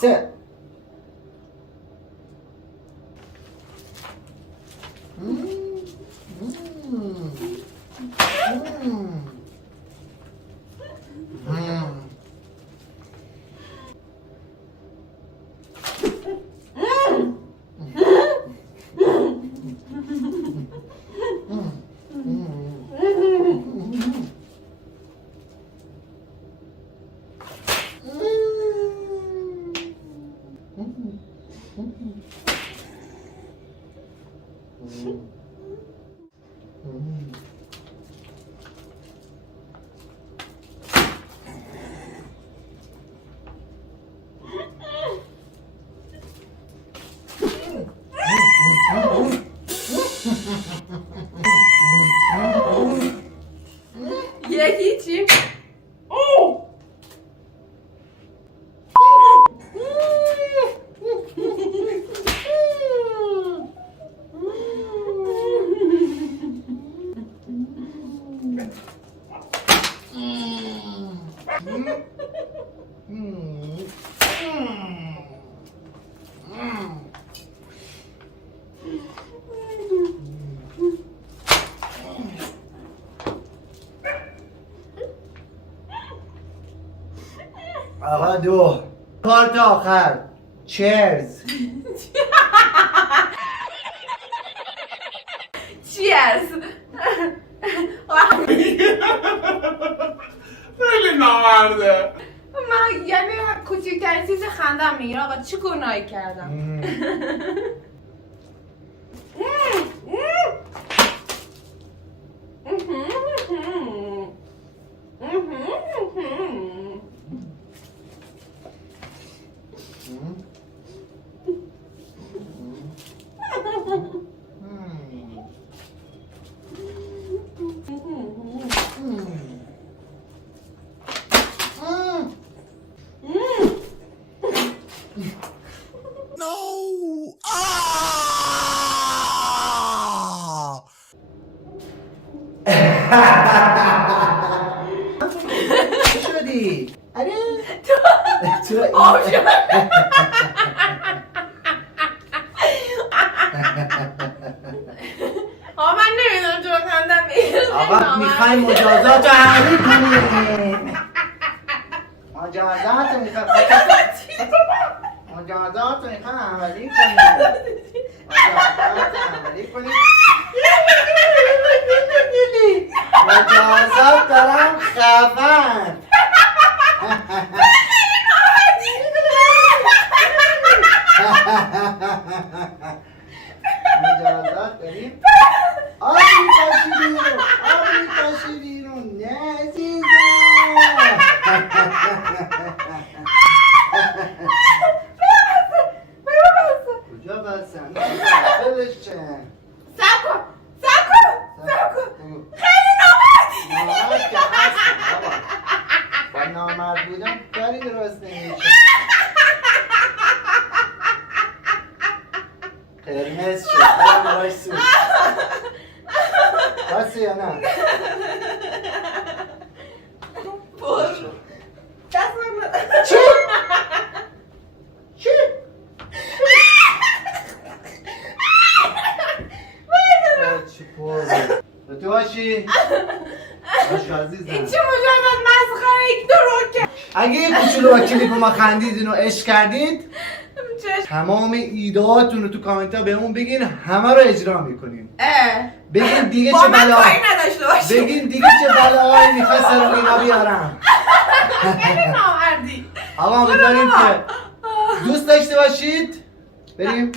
3 یکیچی آقا 2 کارت آخر چیرز چیرز خیلی نامرده. من یعنی کوچکترین چیز خندم میگیره آقا چه گناهی کردم چی شدی؟ آره تو آب شد آقا من نمیدونم چرا خندم میگیره آقا میخوای مجازات رو حملی کنیم مجازات رو میخوای مجازات رو میخوای عملی کنیم مجازات رو عملی کنیم مجازات دارم خفن مجازات داریم آبی پاشی بیرون آبی پاشی بیرون نه عزیزم کجا بستن؟ بلش چند سب کن خیلی نامردی نامرد که هستم بابا با نامرد بودم کاری درست نمیشه قرمز شد برم باش سود باسه یا نه؟ برو دست من چی؟ چی؟ چی پرده به تو باشی؟ باش عزیزم این چه مجرد مسخره یک درو کرد اگه یه کوچولو با کلیپ ما خندیدین و عشق کردید تمام ایدهاتون رو تو کامنت ها بهمون بگین همه رو اجرا میکنیم بگین دیگه با چه من بلا کاری نداشته باشی بگین دیگه چه بلاهایی میخواد سر اینا بیارم خیلی نامردی آقا امیدواریم که دوست داشته باشید بریم